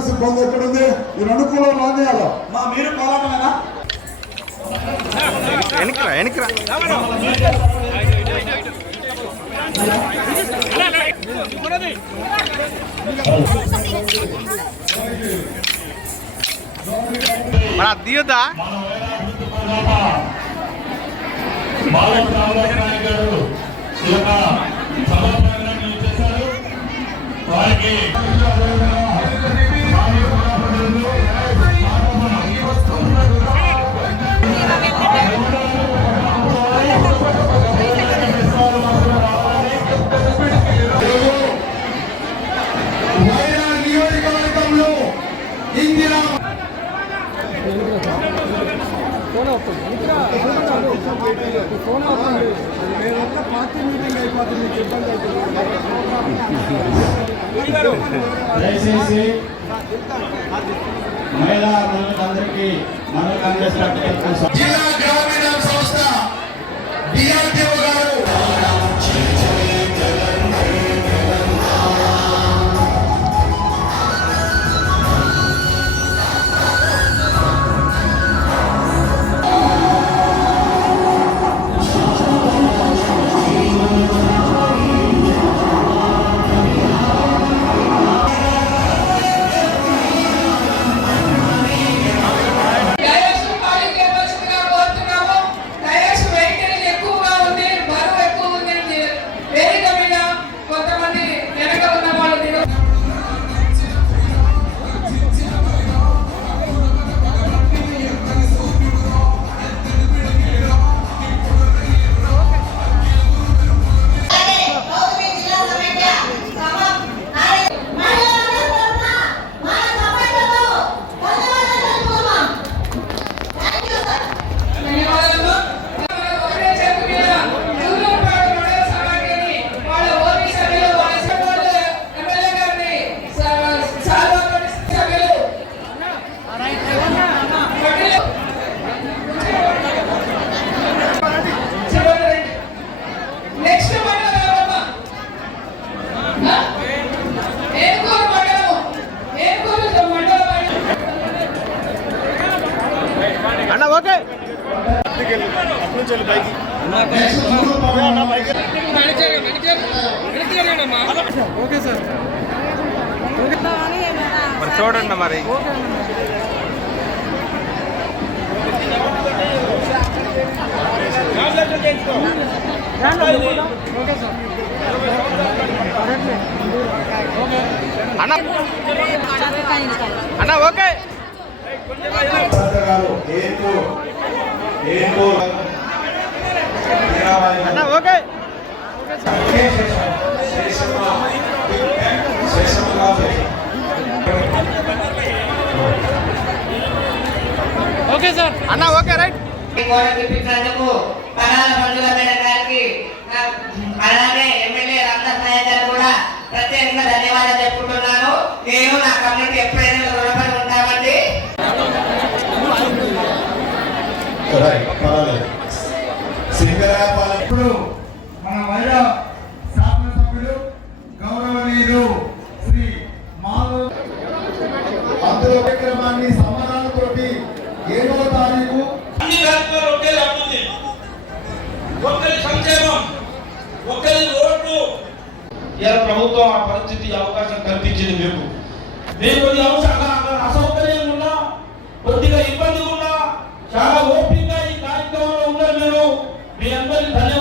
ఈ రెండు కులం రాజేయాలి మా మీరు పోరాటమేనా? వెనక్రా వెనక్రా మన అది తీయొద్దా దయచేసి మహిళా మనులందరికీ మన కాంగ్రెస్ పార్టీ జిల్లా గ్రామీణ సంస్థ డిఆర్డిఓ గారు మరి చూడండి మరి. అన్న. అన్న ఓకే. ఏకు అన్న ఓకే. Okay sir. అన్న ఓకే రైట్. గోడ చూపించినందుకు పనాల పండుగ గారికి నా- అలాగే ఎమ్మెల్యే రామదాస్ నాయక్ గారు కూడా ప్రత్యేకంగా ధన్యవాదాలు చెప్పుకుంటున్నాను. ఒక్కరి సంక్షేమం ఒక్కరి రోడ్లు ఇలా ప్రభుత్వం ఆ పరిస్థితి అవకాశం కల్పించింది మీకు. మీకు కొద్దిగా అవసరం అసౌకర్యం ఉన్నా కొద్దిగా ఇబ్బంది ఉన్నా చాలా ఓపికగా ఈ కార్యక్రమంలో ఉన్నారు మీరు. మీ అందరికీ ధన్యవాదాలు.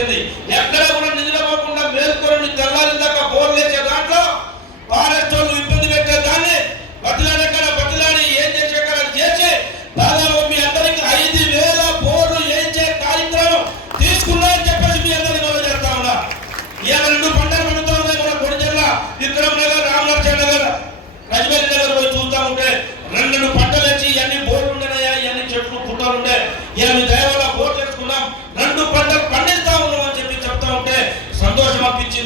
இல்லை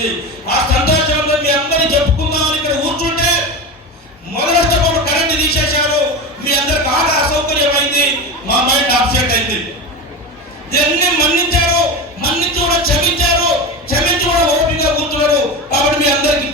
జరిగింది. ఆ సంతోషంలో మీ అందరినీ చెప్పుకుందామని ఇక్కడ కూర్చుంటే మొదలొచ్చినప్పుడు కరెంట్ తీసేశారు. మీ అందరికి బాగా అసౌకర్యమైంది. మా మైండ్ అప్సెట్ అయింది. దీన్ని మన్నించారు. మన్నించి కూడా క్షమించారు. క్షమించి కూడా ఓపిక కూర్చున్నారు. కాబట్టి మీ అందరికి